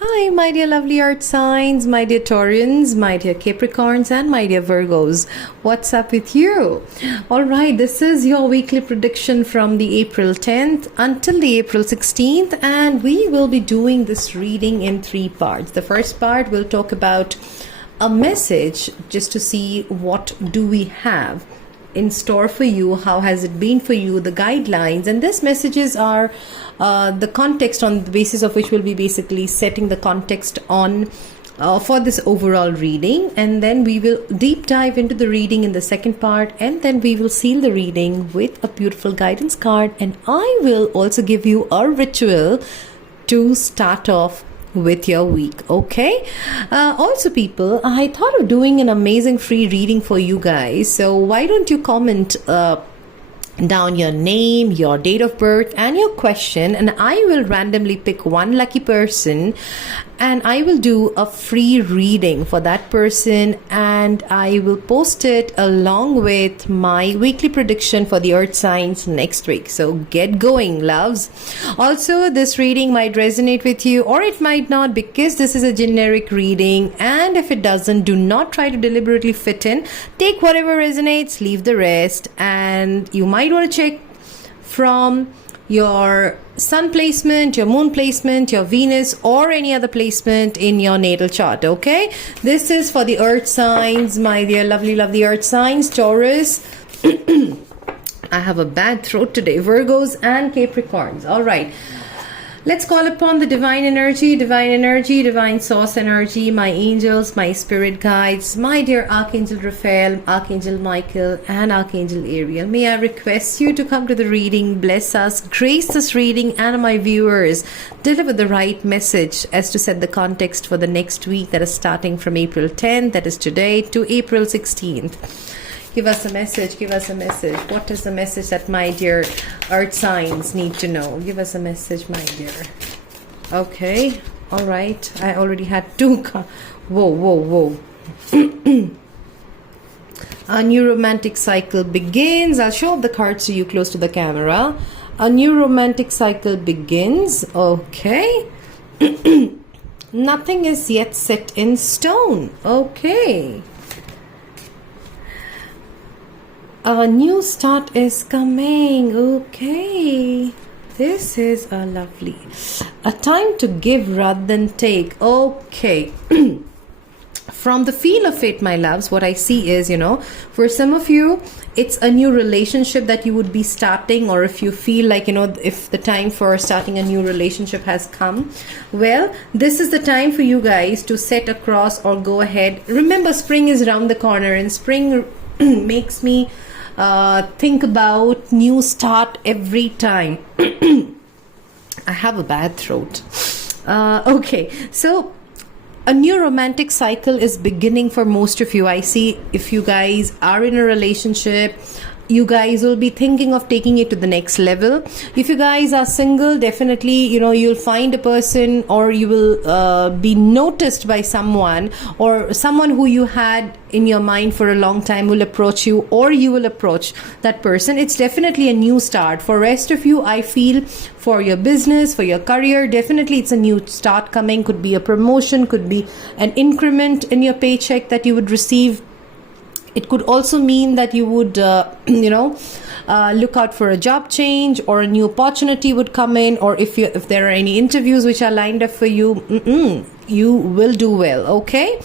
Hi, my dear lovely earth signs, my dear Taurians, my dear Capricorns, and my dear Virgos. What's up with you? All right, this is your weekly prediction from the April 10th until the April 16th, and we will be doing this reading in three parts. The first part will talk about a message just to see what do we have in store for you, how has it been for you, the guidelines, and these messages are the context on the basis of which we'll be basically setting the context on for this overall reading, and then we will deep dive into the reading in the second part, and then we will seal the reading with a beautiful guidance card, and I will also give you a ritual to start off with your week. Okay, also people, I thought of doing an amazing free reading for you guys, so why don't you comment down your name, your date of birth, and your question, and I will randomly pick one lucky person and I will do a free reading for that person, and I will post it along with my weekly prediction for the earth signs next week. So get going, loves. Also, this reading might resonate with you or it might not, because this is a generic reading, and if it doesn't, do not try to deliberately fit in. Take whatever resonates, leave the rest, and you might want to check from your sun placement, your moon placement, your Venus, or any other placement in your natal chart. Okay, this is for the earth signs, my dear lovely earth signs, Taurus. I have a bad throat today, Virgos and Capricorns. All right, let's call upon the divine energy, divine source energy, my angels, my spirit guides, my dear Archangel Raphael, Archangel Michael, and Archangel Ariel. May I request you to come to the reading, bless us, grace this reading, and my viewers, deliver the right message as to set the context for the next week that is starting from April 10th, that is today, to April 16th. Give us a message, give us a message. What is the message that my dear earth signs need to know? Give us a message, my dear. Okay, all right. I already had two. Whoa. A new romantic cycle begins. I'll show up the cards to you close to the camera. A new romantic cycle begins. Okay. Nothing is yet set in stone. Okay. A new start is coming. Okay, this is a lovely, a time to give rather than take. Okay. From the feel of it, my loves, what I see is, for some of you, it's a new relationship that you would be starting, or if you feel like, if the time for starting a new relationship has come, well, this is the time for you guys to set across or go ahead. Remember, spring is around the corner, and spring makes me think about new start every time. I have a bad throat. Okay, so a new romantic cycle is beginning for most of you. I see if you guys are in a relationship, you guys will be thinking of taking it to the next level. If you guys are single, definitely, you'll find a person, or you will be noticed by someone, or someone who you had in your mind for a long time will approach you, or you will approach that person. It's definitely a new start. For rest of you, I feel for your business, for your career, definitely it's a new start coming. Could be a promotion, could be an increment in your paycheck that you would receive. It could also mean that you would, look out for a job change, or a new opportunity would come in, or if there are any interviews which are lined up for you, you will do well. Okay,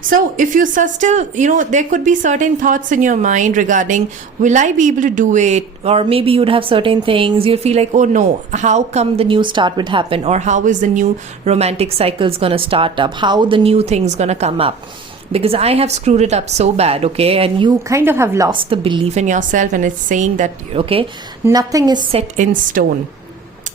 so if you are still, there could be certain thoughts in your mind regarding, will I be able to do it? Or maybe you'd have certain things you'll feel like, oh no, how come the new start would happen, or how is the new romantic cycles gonna start up, how the new thing's gonna come up, because I have screwed it up so bad. Okay, and you kind of have lost the belief in yourself, and it's saying that, okay, nothing is set in stone.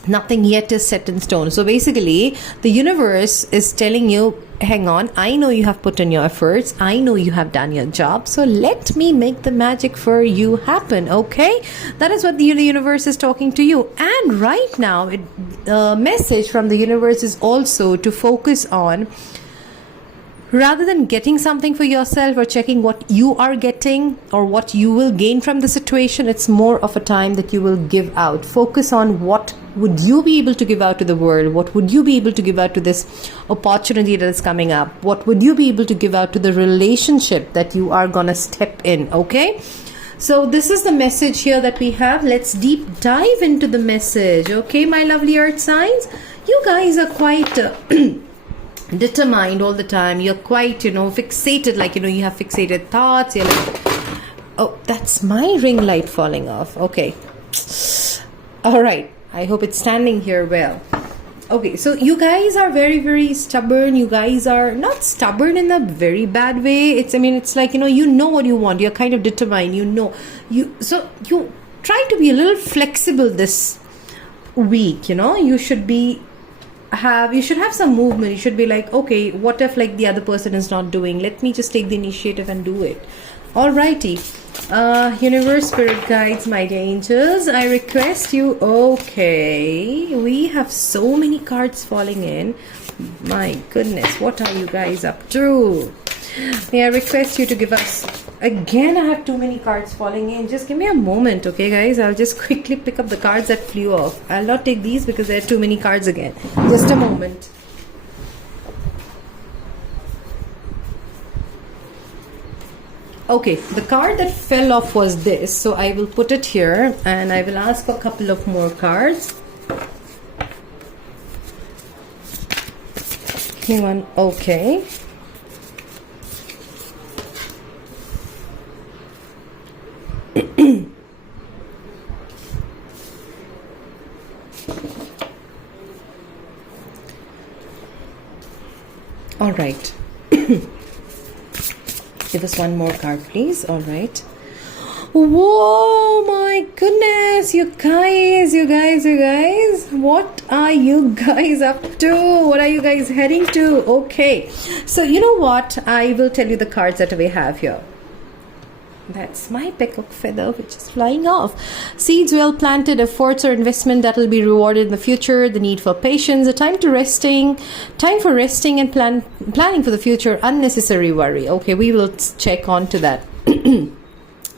Nothing yet is set in stone. So basically, the universe is telling you, hang on, I know you have put in your efforts. I know you have done your job. So let me make the magic for you happen. Okay, that is what the universe is talking to you. And right now, the message from the universe is also to focus on, rather than getting something for yourself or checking what you are getting or what you will gain from the situation, it's more of a time that you will give out. Focus on what would you be able to give out to the world? What would you be able to give out to this opportunity that is coming up? What would you be able to give out to the relationship that you are gonna step in? Okay, so this is the message here that we have. Let's deep dive into the message. Okay, my lovely earth signs, you guys are quite determined all the time. You're quite, fixated, like, you have fixated thoughts. You're like, oh, that's my ring light falling off. Okay, all right, I hope it's standing here well. Okay, so you guys are very, very stubborn. You guys are not stubborn in a very bad way. It's like, you know what you want. You're kind of determined, so you try to be a little flexible this week. You should have some movement. You should be like, okay, what if like the other person is not doing? Let me just take the initiative and do it. Alrighty. Universe, spirit guides, my dear angels, I request you. Okay, we have so many cards falling in. My goodness, what are you guys up to? May I request you to give us, again I have too many cards falling in. Just give me a moment, okay guys? I'll just quickly pick up the cards that flew off. I'll not take these because there are too many cards again. Just a moment. Okay, the card that fell off was this, so I will put it here and I will ask for a couple of more cards. Give me one. Okay. All right. Give us one more card, please. All right. Whoa, my goodness, you guys. What are you guys up to? What are you guys heading to? Okay. So you know what? I will tell you the cards that we have here. That's my peacock feather which is flying off. Seeds well planted, efforts or investment that will be rewarded in the future. The need for patience, a time for resting and planning for the future. Unnecessary worry. Okay, we will check on to that.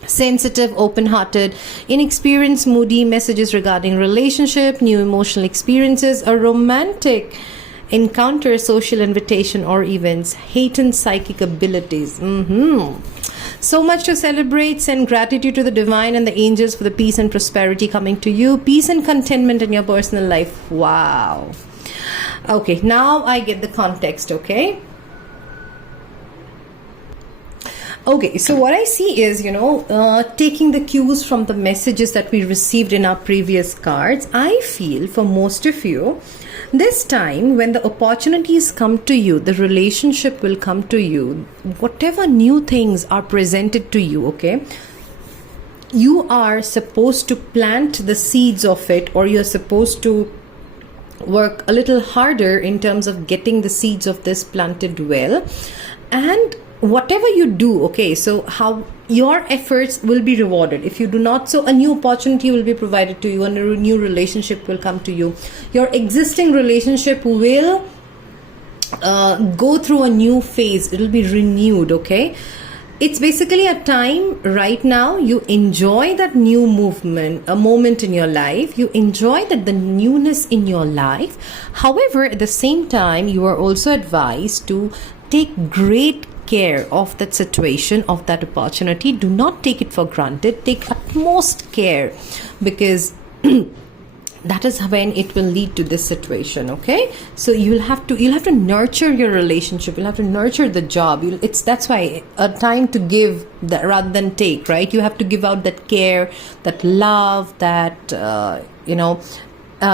Sensitive, open-hearted, inexperienced, moody. Messages regarding relationship, new emotional experiences, a romantic encounter, social invitation or events. Heightened psychic abilities. So much to celebrate. Send gratitude to the divine and the angels for the peace and prosperity coming to you. Peace and contentment in your personal life. Wow. Okay, now I get the context, okay? Okay, so what I see is, taking the cues from the messages that we received in our previous cards, I feel for most of you, this time when the opportunities come to you, the relationship will come to you, whatever new things are presented to you, okay, you are supposed to plant the seeds of it, or you're supposed to work a little harder in terms of getting the seeds of this planted well. And whatever you do, okay, so how your efforts will be rewarded. If you do not, so a new opportunity will be provided to you, and a new relationship will come to you. Your existing relationship will go through a new phase. It will be renewed, okay? It's basically a time right now you enjoy that new movement, a moment in your life. You enjoy that the newness in your life. However, at the same time, you are also advised to take great care of that situation, of that opportunity. Do not take it for granted. Take utmost care, because that is when it will lead to this situation, okay? So you'll have to nurture your relationship. You'll have to nurture the job. That's why a time to give that rather than take, right? You have to give out that care, that love, that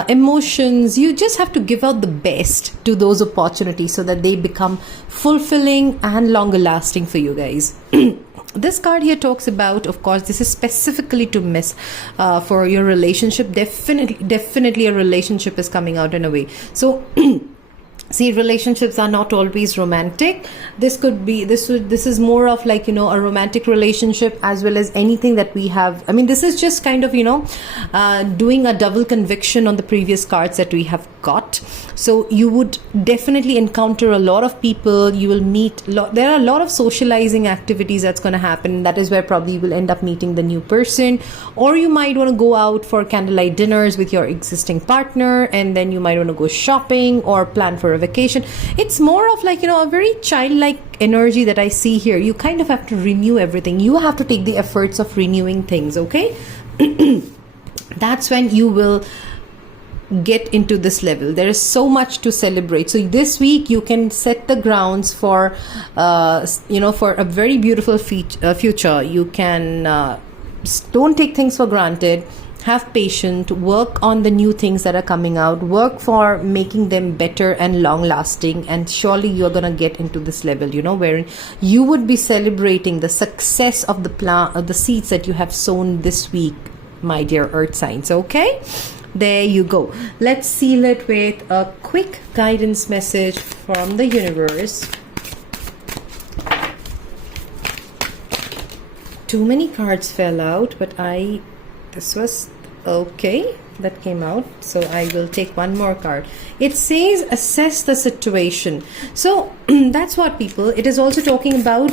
emotions. You just have to give out the best to those opportunities so that they become fulfilling and longer lasting for you guys. This card here talks about, of course, this is specifically to for your relationship. Definitely a relationship is coming out in a way. So See, relationships are not always romantic. This could be, this is more of like, a romantic relationship as well as anything that we have. I mean, this is just kind of, doing a double conviction on the previous cards that we have got. So you would definitely encounter a lot of people. You will meet there are a lot of socializing activities that's going to happen. That is where probably you will end up meeting the new person, or you might want to go out for candlelight dinners with your existing partner, and then you might want to go shopping or plan for a vacation. It's more of like, a very childlike energy that I see here. You kind of have to renew everything. You have to take the efforts of renewing things, okay? That's when you will get into this level. There is so much to celebrate. So this week you can set the grounds for for a very beautiful future. You can don't take things for granted. Have patience, work on the new things that are coming out, work for making them better and long lasting, and surely you're going to get into this level, wherein you would be celebrating the success of the plant, of the seeds that you have sown this week, my dear earth signs. Okay, there you go. Let's seal it with a quick guidance message from the universe. Too many cards fell out, but this was okay, that came out, so I will take one more card. It says assess the situation. So that's what, people, it is also talking about.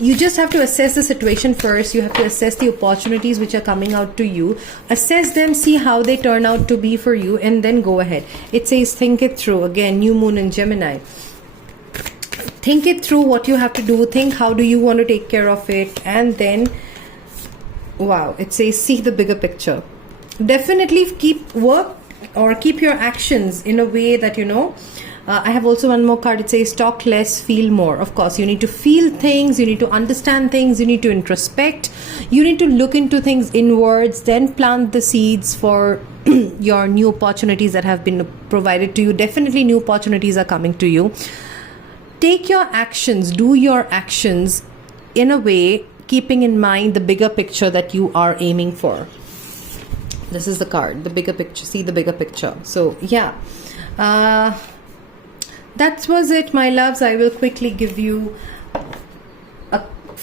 You just have to assess the situation first. You have to assess the opportunities which are coming out to you, assess them, see how they turn out to be for you, and then go ahead. It says think it through. Again, new moon in Gemini. Think it through what you have to do. Think how do you want to take care of it, and then wow, it says see the bigger picture. Definitely keep your actions in a way that I have also one more card. It says talk less, feel more. Of course, you need to feel things, you need to understand things, you need to introspect, you need to look into things inwards, then plant the seeds for your new opportunities that have been provided to you. Definitely new opportunities are coming to you. Take your actions, do your actions in a way keeping in mind the bigger picture that you are aiming for. This is the card, the bigger picture. See the bigger picture. So yeah, that was it, my loves. I will quickly give you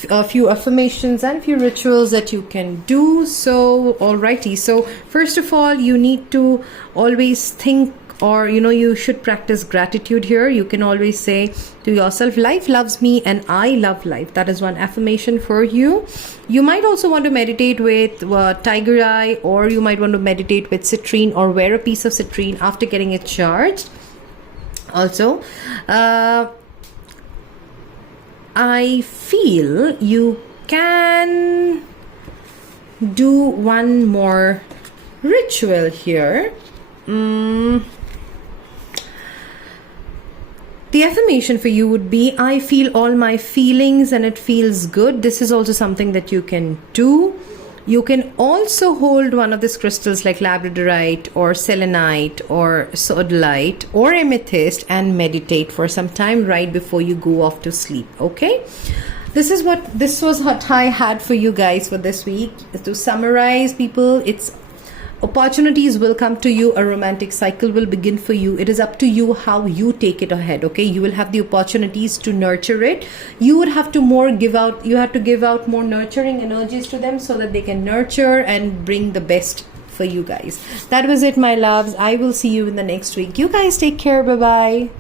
a few affirmations and a few rituals that you can do. So alrighty, so first of all, you need to always think, or you should practice gratitude here. You can always say to yourself, life loves me and I love life. That is one affirmation for you. You might also want to meditate with tiger eye, or you might want to meditate with citrine, or wear a piece of citrine after getting it charged. Also, I feel you can do one more ritual here. The affirmation for you would be, I feel all my feelings and it feels good. This is also something that you can do. You can also hold one of these crystals like labradorite or selenite or sodalite or amethyst and meditate for some time right before you go off to sleep. Okay, this was what I had for you guys for this week. To summarize, people, it's opportunities will come to you, a romantic cycle will begin for you. It is up to you how you take it ahead. Okay, you will have the opportunities to nurture it. You would have to give out more nurturing energies to them so that they can nurture and bring the best for you guys. That was it, my loves. I will see you in the next week. You guys take care. Bye bye.